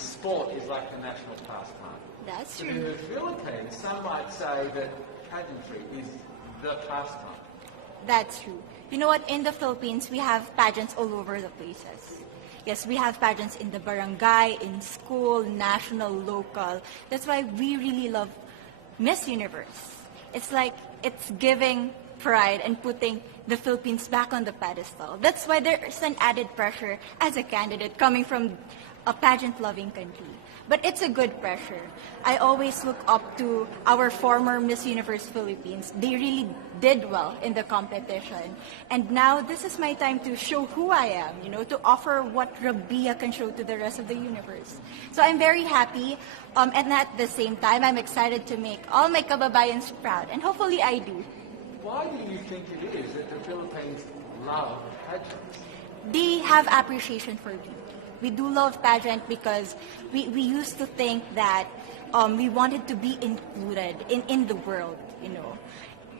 sport is like the national pastime. That's But in true. the Philippines, some might say that pageantry is the pastime. That's true. You know what? In the Philippines, we have pageants all over the places. Yes, we have pageants in the barangay, in school, national, local. That's why we really love Miss Universe. It's like it's giving pride and putting the Philippines back on the pedestal. That's why there's an added pressure as a candidate coming from a pageant-loving country. But it's a good pressure. I always look up to our former Miss Universe Philippines. They really did well in the competition. And now this is my time to show who I am, to offer what Rabia can show to the rest of the universe. So I'm very happy, and at the same time, I'm excited to make all my kababayans proud, and hopefully I do. Why do you think it is that the Philippines love pageants? They have appreciation for beauty. We do love pageant because we used to think that we wanted to be included in the world.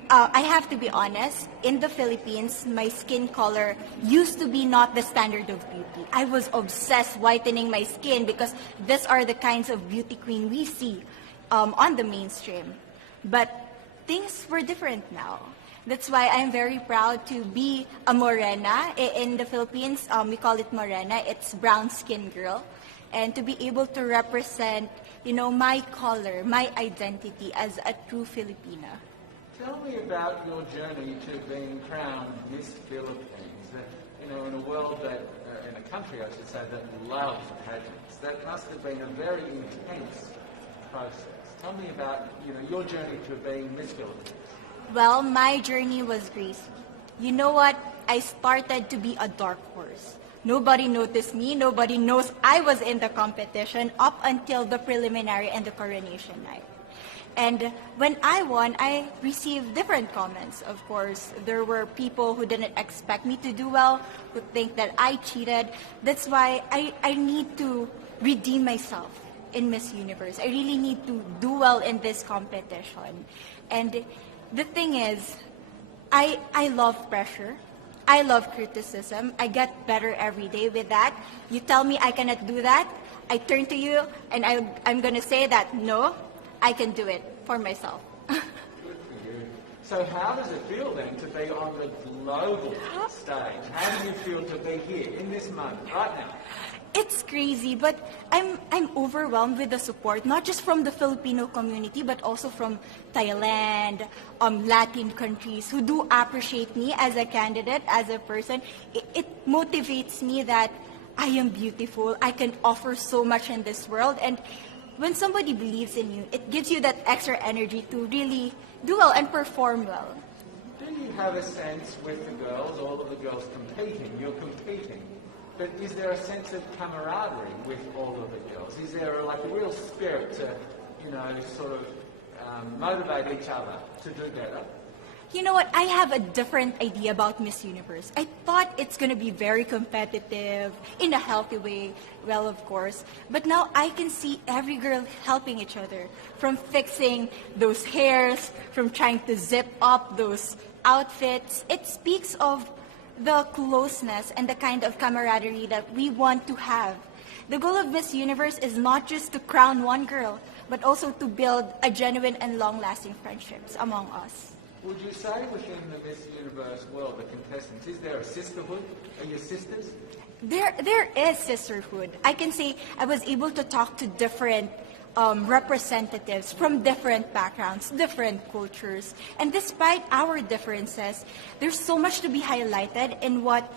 I have to be honest, in the Philippines, my skin color used to be not the standard of beauty. I was obsessed whitening my skin because these are the kinds of beauty queen we see on the mainstream. But things were different now. That's why I'm very proud to be a morena. In the Philippines, we call it morena. It's brown skin girl. And to be able to represent, my color, my identity as a true Filipina. Tell me about your journey to being crowned Miss Philippines. In a world that, in a country, I should say, that loves pageants. That must have been a very intense process. Tell me about, your journey to being Miss Philippines. Well, my journey was crazy. You know what? I started to be a dark horse. Nobody noticed me. Nobody knows I was in the competition up until the preliminary and the coronation night. And when I won, I received different comments. Of course, there were people who didn't expect me to do well, who think that I cheated. That's why I need to redeem myself in Miss Universe. I really need to do well in this competition. And the thing is, I love pressure. I love criticism. I get better every day with that. You tell me I cannot do that, I turn to you and I'm going to say that, no, I can do it for myself. Good for you. So how does it feel then to be on the global stage? How do you feel to be here in this moment, right now? It's crazy, but I'm overwhelmed with the support, not just from the Filipino community, but also from Thailand, Latin countries who do appreciate me as a candidate, as a person. It motivates me that I am beautiful, I can offer so much in this world, and when somebody believes in you, it gives you that extra energy to really do well and perform well. Do you have a sense with the girls, all of the girls competing, you're competing, but is there a sense of camaraderie with all of the girls? Is there a real spirit to, sort of motivate each other to do better? You know what? I have a different idea about Miss Universe. I thought it's going to be very competitive, in a healthy way, well, of course. But now I can see every girl helping each other, from fixing those hairs, from trying to zip up those outfits. It speaks of the closeness and the kind of camaraderie that we want to have. The goal of Miss Universe is not just to crown one girl, but also to build a genuine and long-lasting friendships among us. Would you say within the Miss Universe world, the contestants, is there a sisterhood? Are you sisters? There is sisterhood. I can say I was able to talk to different representatives from different backgrounds, different cultures. And despite our differences, there's so much to be highlighted in what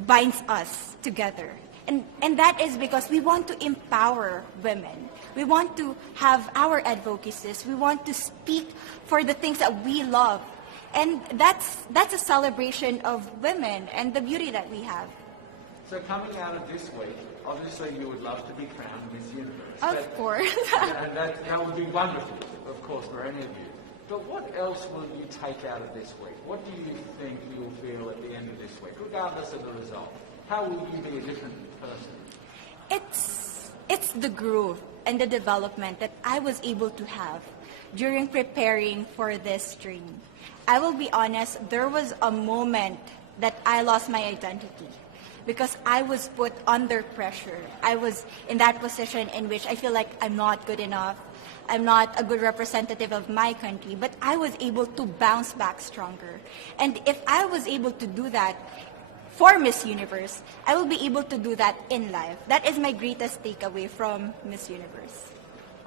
binds us together. And that is because we want to empower women. We want to have our advocacies. We want to speak for the things that we love. And that's a celebration of women and the beauty that we have. So coming out of this week, obviously you would love to be crowned Miss Universe. Of course. And that would be wonderful, of course, for any of you. But what else will you take out of this week? What do you think you'll feel at the end of this week, regardless of the result? How will you be a different person? It's the growth and the development that I was able to have during preparing for this dream. I will be honest, there was a moment that I lost my identity. because I was put under pressure. I was in that position in which I feel like I'm not good enough. I'm not a good representative of my country, but I was able to bounce back stronger. And if I was able to do that for Miss Universe, I will be able to do that in life. That is my greatest takeaway from Miss Universe.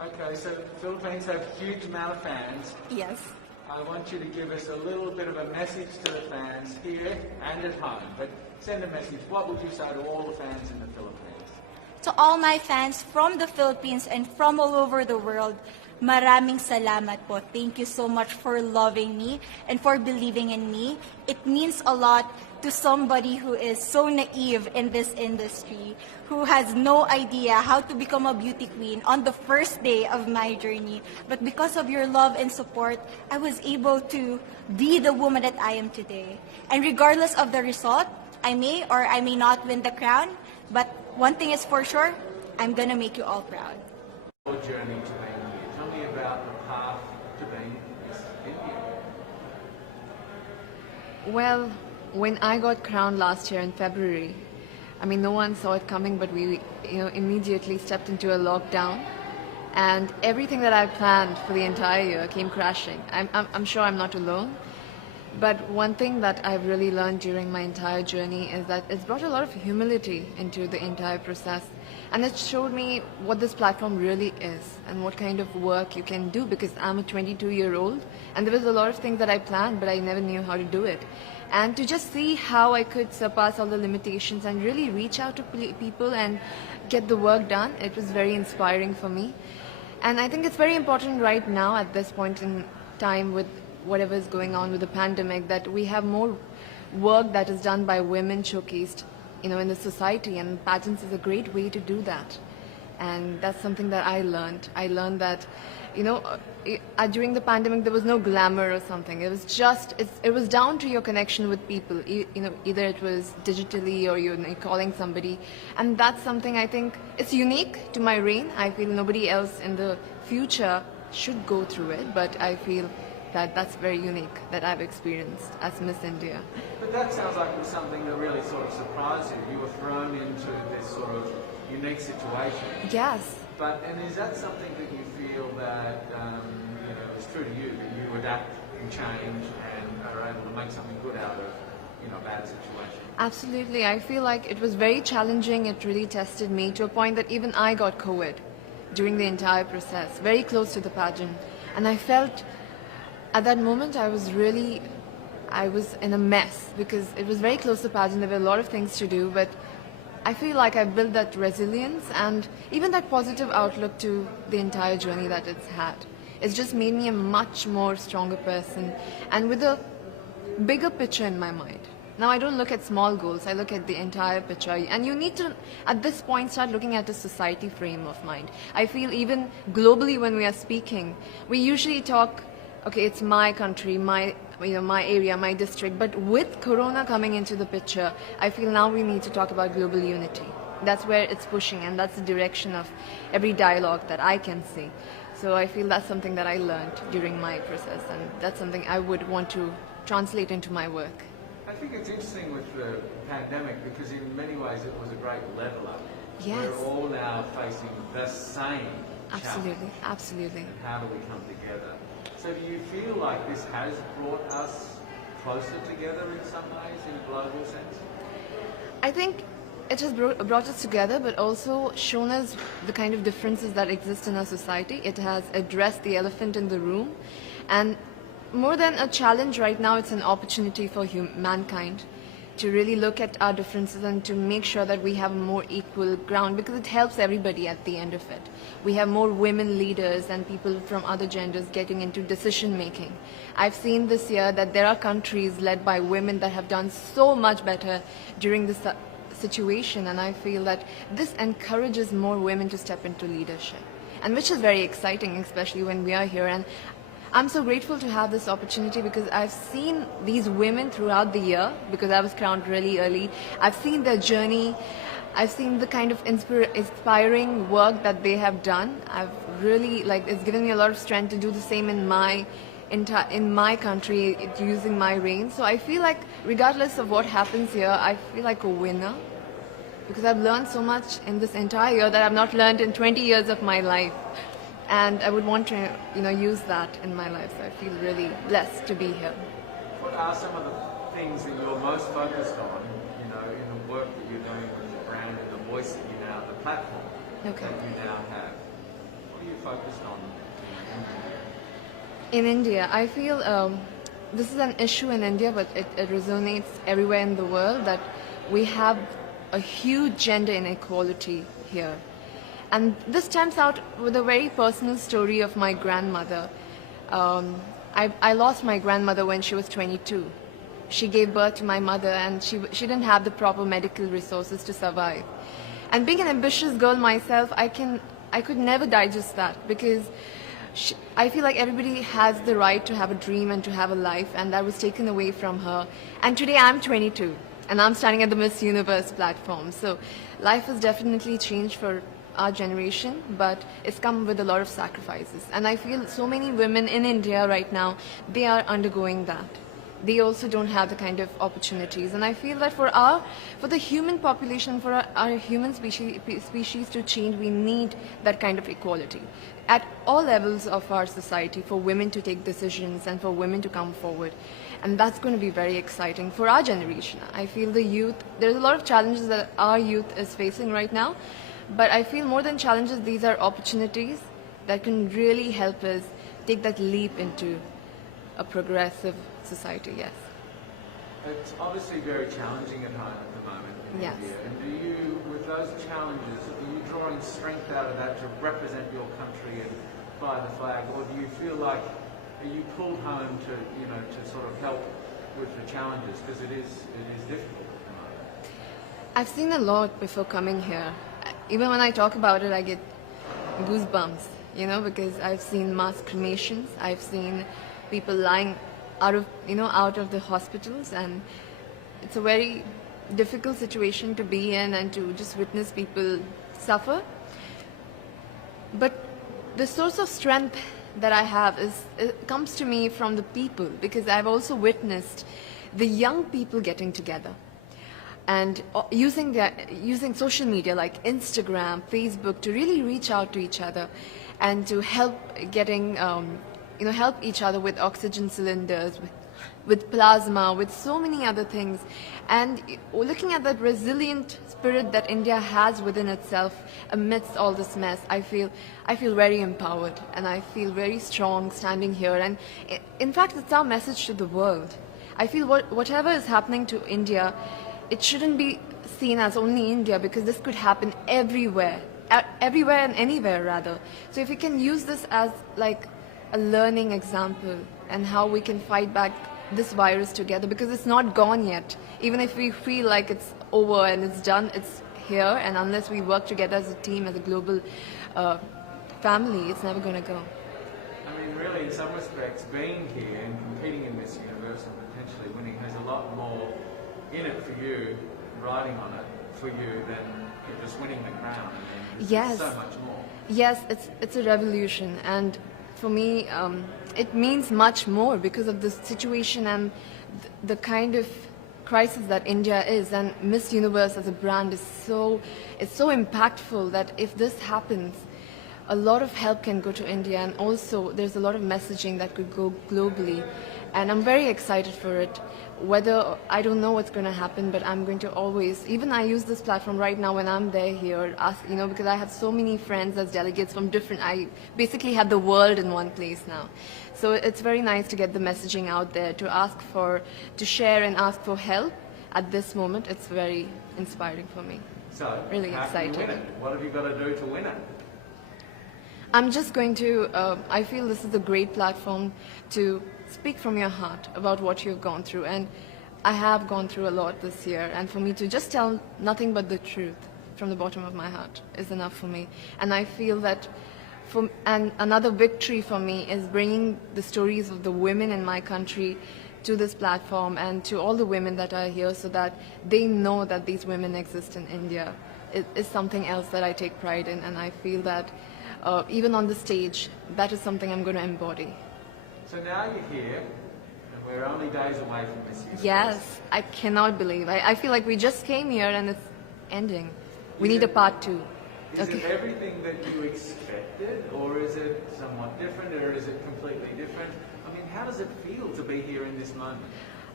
Okay, so the Philippines have a huge amount of fans. Yes. I want you to give us a little bit of a message to the fans here and at home. But send a message. What would you say to all the fans in the Philippines? To all my fans from the Philippines and from all over the world, maraming salamat po. Thank you so much for loving me and for believing in me. It means a lot to somebody who is so naive in this industry, who has no idea how to become a beauty queen on the first day of my journey. But because of your love and support, I was able to be the woman that I am today. And regardless of the result, I may or I may not win the crown, but one thing is for sure, I'm gonna make you all proud. Your journey to being here. Tell me about the path to being Miss India. Well, when I got crowned last year in February, I mean, no one saw it coming, but we, immediately stepped into a lockdown, and everything that I planned for the entire year came crashing. I'm sure I'm not alone, but one thing that I've really learned during my entire journey is that it's brought a lot of humility into the entire process, and it showed me what this platform really is and what kind of work you can do, because I'm a 22-year-old, and there was a lot of things that I planned, but I never knew how to do it. And to just see how I could surpass all the limitations and really reach out to people and get the work done, it was very inspiring for me. And I think it's very important right now at this point in time with whatever is going on with the pandemic, that we have more work that is done by women showcased, in the society, and pageants is a great way to do that. And that's something that I learned. I learned that, during the pandemic there was no glamour or something. It was just, it was down to your connection with people. Either it was digitally or you're calling somebody. And that's something I think it's unique to my reign. I feel nobody else in the future should go through it, but I feel that that's very unique that I've experienced as Miss India. But that sounds like it was something that really sort of surprised you. You were thrown into this sort of unique situation. Yes. And is that something that you feel that is true to you, that you adapt and change and are able to make something good out of a bad situation? Absolutely. I feel like it was very challenging. It really tested me to a point that even I got COVID during the entire process, very close to the pageant. And I felt at that moment I was in a mess, because it was very close to the pageant. There were a lot of things to do, but I feel like I built that resilience and even that positive outlook to the entire journey that it's had. It's just made me a much more stronger person and with a bigger picture in my mind. Now I don't look at small goals, I look at the entire picture. And you need to, at this point, start looking at a society frame of mind. I feel even globally when we are speaking, we usually talk, okay, it's my country, my area, my district. But with Corona coming into the picture, I feel now we need to talk about global unity. That's where it's pushing, and that's the direction of every dialogue that I can see. So I feel that's something that I learned during my process, and that's something I would want to translate into my work. I think it's interesting with the pandemic, because in many ways it was a great leveler. Yes. We're all now facing the same Absolutely, challenge. absolutely. And how do we come together? So do you feel like this has brought us closer together in some ways, in a global sense? I think it has brought us together, but also shown us the kind of differences that exist in our society. It has addressed the elephant in the room, and more than a challenge right now, it's an opportunity for mankind to really look at our differences and to make sure that we have a more equal ground, because it helps everybody at the end of it. We have more women leaders and people from other genders getting into decision making. I've seen this year that there are countries led by women that have done so much better during this situation, and I feel that this encourages more women to step into leadership, and which is very exciting, especially when we are here. And I'm so grateful to have this opportunity, because I've seen these women throughout the year, because I was crowned really early. I've seen their journey. I've seen the kind of inspiring work that they have done. I've really, it's given me a lot of strength to do the same in my country, using my reign. So I feel like regardless of what happens here, I feel like a winner, because I've learned so much in this entire year that I've not learned in 20 years of my life. And I would want to, use that in my life. So I feel really blessed to be here. What are some of the things that you're most focused on, in the work that you're doing with the brand and the voice that you now, the platform that you now have? What are you focused on In India, I feel this is an issue in India, but it resonates everywhere in the world that we have a huge gender inequality here. And this stems out with a very personal story of my grandmother. I lost my grandmother when she was 22. She gave birth to my mother, and she didn't have the proper medical resources to survive. And being an ambitious girl myself, I could never digest that, because I feel like everybody has the right to have a dream and to have a life, and that was taken away from her. And today I'm 22, and I'm standing at the Miss Universe platform. So life has definitely changed for our generation, but it's come with a lot of sacrifices. And I feel so many women in India right now, they are undergoing that. They also don't have the kind of opportunities. And I feel that for the human population, for our human species to change, we need that kind of equality at all levels of our society, for women to take decisions and for women to come forward. And that's going to be very exciting for our generation. I feel the youth, there's a lot of challenges that our youth is facing right now, but I feel more than challenges, these are opportunities that can really help us take that leap into a progressive society, yes. It's obviously very challenging at home at the moment in Yes. India. And do you, with those challenges, are you drawing strength out of that to represent your country and fly the flag, or do you feel like, are you pulled home to, to sort of help with the challenges, because it is difficult at the moment? I've seen a lot before coming here. Even when I talk about it, I get goosebumps, because I've seen mass cremations, I've seen people lying out of the hospitals, and it's a very difficult situation to be in and to just witness people suffer. But the source of strength that I have it comes to me from the people, because I've also witnessed the young people getting together and using social media like Instagram, Facebook to really reach out to each other and to help help each other with oxygen cylinders, with plasma, with so many other things. And looking at that resilient spirit that India has within itself amidst all this mess, I feel very empowered, and I feel very strong standing here. And in fact, it's our message to the world. I feel whatever is happening to India, it shouldn't be seen as only India, because this could happen everywhere and anywhere rather. So if we can use this as like a learning example and how we can fight back this virus together, because it's not gone yet. Even if we feel like it's over and it's done, it's here, and unless we work together as a team, as a global family, it's never going to go. I mean, really, in some respects, being here and competing in Miss Universe and potentially winning has a lot more in it for you, riding on it for you, than just winning the crown. I mean, Yes. so much more. Yes, it's a revolution, and for me, it means much more because of the situation and the kind of crisis that India is. And Miss Universe as a brand is so impactful that if this happens, a lot of help can go to India, and also there's a lot of messaging that could go globally. And I'm very excited for it. Whether, I don't know what's going to happen, but I'm going to always, even I use this platform right now when I'm there here, because I have so many friends as delegates from I basically have the world in one place now. So it's very nice to get the messaging out there, to share and ask for help at this moment. It's very inspiring for me. So, Really how excited. can you win it? What have you got to do to win it? I'm just going to, I feel this is a great platform to speak from your heart about what you've gone through. And I have gone through a lot this year. And for me to just tell nothing but the truth from the bottom of my heart is enough for me. And I feel that and another victory for me is bringing the stories of the women in my country to this platform and to all the women that are here, so that they know that these women exist in India. It is something else that I take pride in, and I feel that even on the stage, that is something I'm going to embody. So now you're here, and we're only days away from Miss Universe. Yes, I cannot believe. I feel like we just came here, and ending. We need a part two. Is it everything that you expected, or is it somewhat different, or is it completely different? I mean, how does it feel to be here in this moment?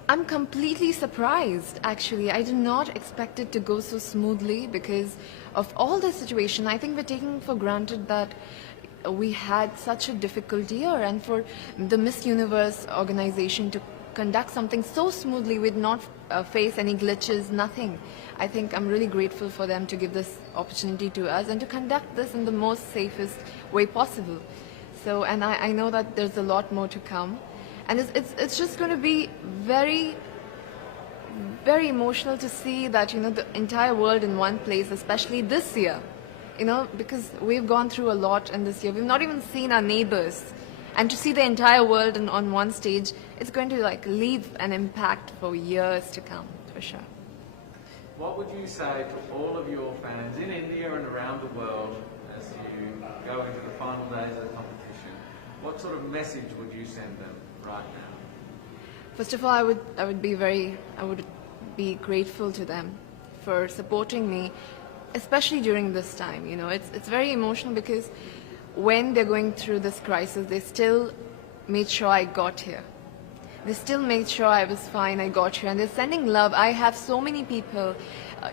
I'm completely surprised, actually. I did not expect it to go so smoothly because of all the situation. I think we're taking for granted that we had such a difficult year, and for the Miss Universe organization to conduct something so smoothly with not face any glitches, nothing. I think I'm really grateful for them to give this opportunity to us and to conduct this in the most safest way possible. So, and I know that there's a lot more to come. And it's just going to be very, very emotional to see that, you know, the entire world in one place, especially this year, you know, because we've gone through a lot in this year. We've not even seen our neighbors. And to see the entire world on one stage, it's going to like leave an impact for years to come, for sure. What would you say to all of your fans in India and around the world as you go into the final days of the competition? What sort of message would you send them right now? First of all, I would be grateful to them for supporting me, especially during this time. You know, it's very emotional because when they're going through this crisis, they still made sure I got here. They still made sure I was fine, I got here, and they're sending love. I have so many people,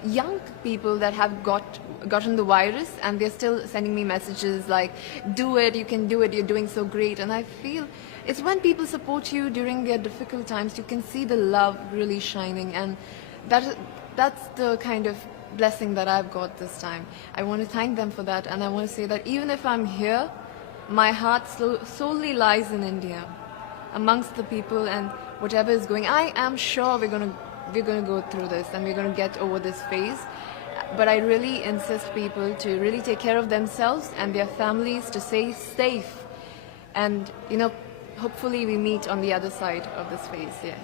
young people that have gotten the virus, and they're still sending me messages like, do it, you can do it, you're doing so great. And I feel it's when people support you during their difficult times, you can see the love really shining, and that's the kind of blessing that I've got this time. I want to thank them for that, and I want to say that even if I'm here, my heart solely lies in India, amongst the people, and whatever is going, I am sure we're going to go through this and we're going to get over this phase. But I really insist people to really take care of themselves and their families, to stay safe, and you know, hopefully we meet on the other side of this phase. Yes.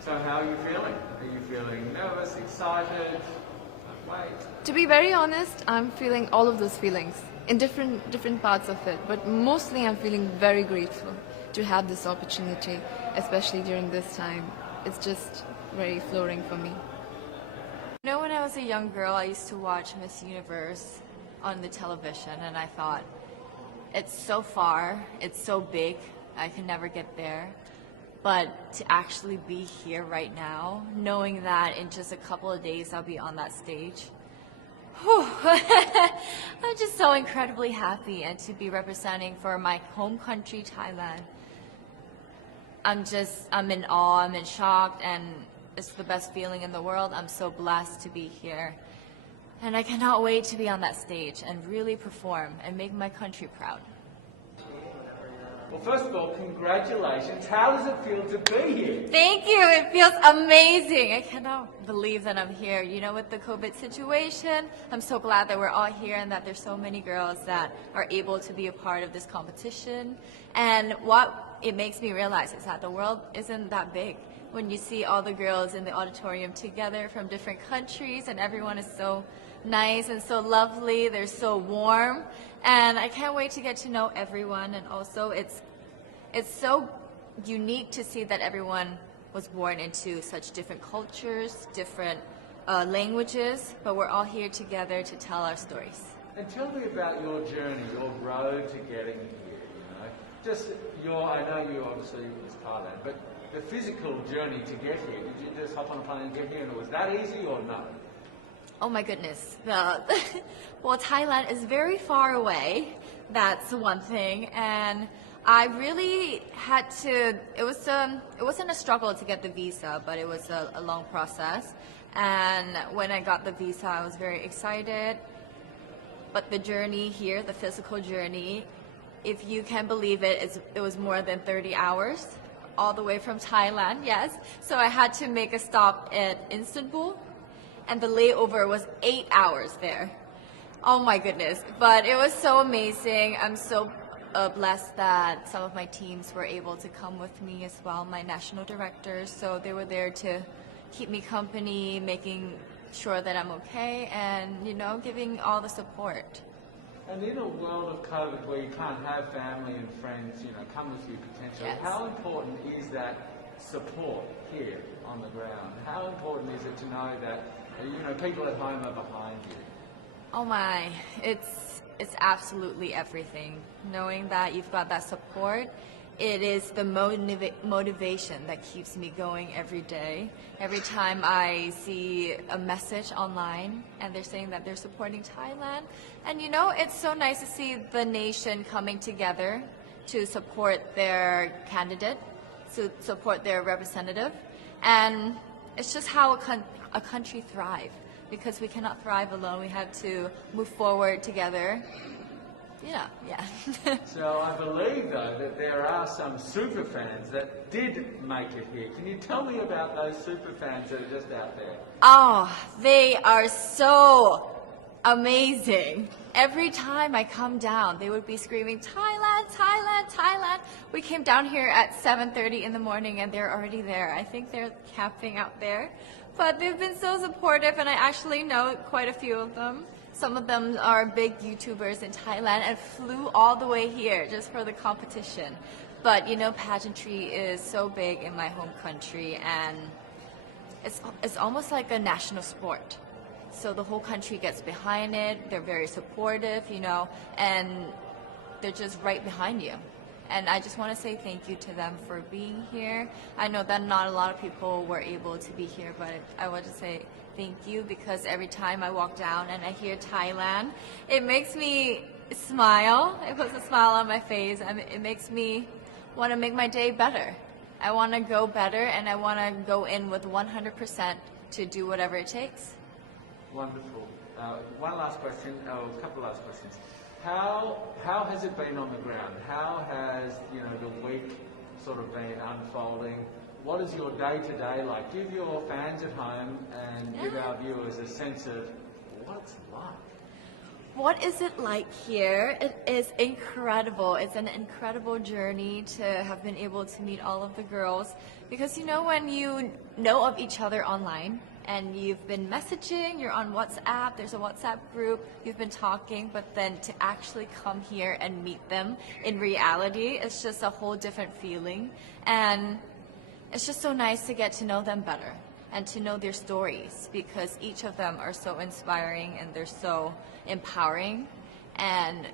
So how are you feeling? Are you feeling nervous, excited? Wait. To be very honest, I'm feeling all of those feelings in different parts of it, but mostly I'm feeling very grateful to have this opportunity, especially during this time. It's just very flooring for me. You know, when I was a young girl, I used to watch Miss Universe on the television, and I thought, it's so far, it's so big, I can never get there. But to actually be here right now, knowing that in just a couple of days I'll be on that stage, whew, I'm just so incredibly happy, and to be representing for my home country, Thailand. I'm in awe, I'm in shock, and it's the best feeling in the world. I'm so blessed to be here. And I cannot wait to be on that stage and really perform and make my country proud. Well, first of all, congratulations. How does it feel to be here? Thank you. It feels amazing. I cannot believe that I'm here. You know, with the COVID situation, I'm so glad that we're all here and that there's so many girls that are able to be a part of this competition. And what it makes me realize is that the world isn't that big. When you see all the girls in the auditorium together from different countries, and everyone is so nice and so lovely, they're so warm, and I can't wait to get to know everyone. And also it's so unique to see that everyone was born into such different cultures, different languages, but we're all here together to tell our stories. And tell me about your journey, your road to getting here, you know. Just I know you obviously was Thailand, but the physical journey to get here, did you just hop on a plane and get here, and was that easy or no? Oh my goodness. Well, Thailand is very far away. That's one thing. And I really had to, it wasn't a struggle to get the visa, but it was a long process. And when I got the visa, I was very excited. But the journey here, the physical journey, if you can believe it, it was more than 30 hours, all the way from Thailand, yes. So I had to make a stop at Istanbul, and the layover was 8 hours there. Oh my goodness. But it was so amazing. I'm so blessed that some of my teams were able to come with me as well, my national directors. So they were there to keep me company, making sure that I'm okay, and, you know, giving all the support. And in a world of COVID where you can't have family and friends, you know, come with you potentially, Yes. How important is that support here on the ground? How important is it to know that You know, people at home are behind you. Oh my, it's absolutely everything. Knowing that you've got that support, it is the motivation that keeps me going every day. Every time I see a message online and they're saying that they're supporting Thailand, and you know, it's so nice to see the nation coming together to support their candidate, to support their representative, and it's just how a country thrives. Because we cannot thrive alone, we have to move forward together. Yeah. So I believe, though, that there are some super fans that did make it here. Can you tell me about those super fans that are just out there? Oh, they are so amazing. Every time I come down, they would be screaming, Thailand, Thailand, Thailand. We came down here at 7:30 in the morning and they're already there. I think they're camping out there. But they've been so supportive, and I actually know quite a few of them. Some of them are big YouTubers in Thailand and flew all the way here just for the competition. But you know, pageantry is so big in my home country, and it's almost like a national sport. So the whole country gets behind it. They're very supportive, you know, and they're just right behind you. And I just want to say thank you to them for being here. I know that not a lot of people were able to be here, but I want to say thank you, because every time I walk down and I hear Thailand, it makes me smile. It puts a smile on my face, and it makes me want to make my day better. I want to go better, and I want to go in with 100% to do whatever it takes. Wonderful. One last question, a couple last questions. How has it been on the ground? How has, you know, the week sort of been unfolding? What is your day-to-day like? Give your fans at home and give our viewers a sense of what it's like. What is it like here? It is incredible. It's an incredible journey to have been able to meet all of the girls, because you know, when you know of each other online and you've been messaging, you're on WhatsApp, there's a WhatsApp group, you've been talking, but then to actually come here and meet them in reality, it's just a whole different feeling. And it's just so nice to get to know them better and to know their stories, because each of them are so inspiring and they're so empowering, and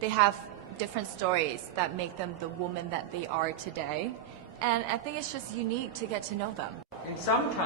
they have different stories that make them the woman that they are today. And I think it's just unique to get to know them. In some